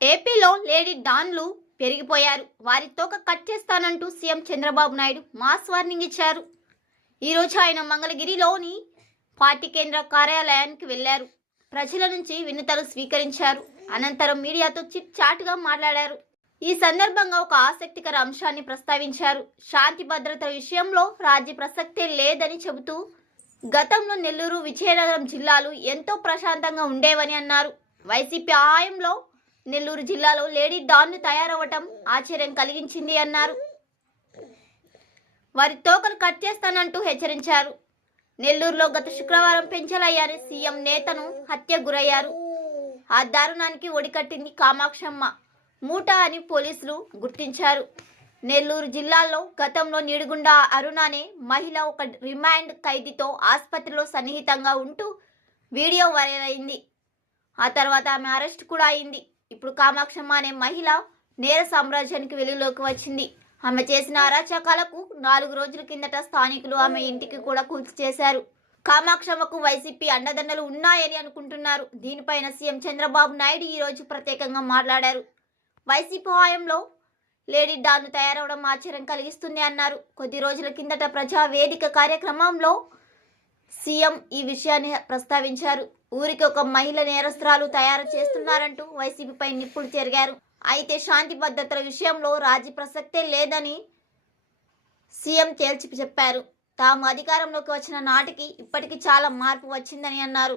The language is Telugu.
ఏపీలో లేడీ డాన్లు పెరిగిపోయారు. వారి తోక కట్ చేస్తానంటూ CM Chandrababu Naidu mass warning ఇచ్చారు. ఈరోజు ఆయన మంగళగిరిలోని పార్టీ కేంద్ర కార్యాలయానికి వెళ్లారు. ప్రజల నుంచి వినతులు స్వీకరించారు. అనంతరం మీడియాతో చిట్ చాట్గా మాట్లాడారు. ఈ సందర్భంగా ఒక ఆసక్తికర అంశాన్ని ప్రస్తావించారు. శాంతి భద్రతల విషయంలో రాజీ ప్రసక్తే లేదని చెబుతూ గతంలో నెల్లూరు, విజయనగరం జిల్లాలు ఎంతో ప్రశాంతంగా ఉండేవని అన్నారు. వైసీపీ హయాంలో నెల్లూరు జిల్లాలో లేడీ డాన్లు తయారవటం ఆశ్చర్యం కలిగించింది అన్నారు. వారి తోకలు కట్ చేస్తానంటూ హెచ్చరించారు. నెల్లూరులో గత శుక్రవారం పెంచలయ్యారి సీఎం నేతను హత్య గురయ్యారు. ఆ దారుణానికి ఒడికట్టింది కామాక్షమ్మ మూట అని పోలీసులు గుర్తించారు. నెల్లూరు జిల్లాలో గతంలో నిడిగుండ అరుణ అనే మహిళ ఒక రిమాండ్ ఖైదీతో ఆసుపత్రిలో సన్నిహితంగా ఉంటూ వీడియో వైరల్ అయింది. ఆ తర్వాత ఆమె అరెస్ట్ కూడా అయింది. ఇప్పుడు కామాక్షమ్మ అనే మహిళ నేర సామ్రాజ్యానికి వెలుగులోకి వచ్చింది. ఆమె చేసిన అరాచకాలకు 4 రోజుల కిందట స్థానికులు ఆమె ఇంటికి కూడా కూల్చేశారు. కామాక్షమ్మకు వైసీపీ అండదండలు ఉన్నాయని అనుకుంటున్నారు. దీనిపైన సీఎం చంద్రబాబు నాయుడు ఈరోజు ప్రత్యేకంగా మాట్లాడారు. వైసీపీ హయాంలో లేడీ డాన్లు తయారవడం ఆశ్చర్యం కలిగిస్తుంది అన్నారు. కొద్ది రోజుల కిందట ప్రజావేదిక కార్యక్రమంలో సీఎం ఈ విషయాన్ని ప్రస్తావించారు. ఊరికి ఒక మహిళ నేరస్తురాలు తయారు చేస్తున్నారంటూ వైసీపీపై నిప్పులు చెరిగారు. అయితే శాంతి భద్రతల విషయంలో రాజీ ప్రసక్తే లేదని సీఎం తేల్చి చెప్పారు. తాము అధికారంలోకి వచ్చిన నాటికి ఇప్పటికీ చాలా మార్పు వచ్చిందని అన్నారు.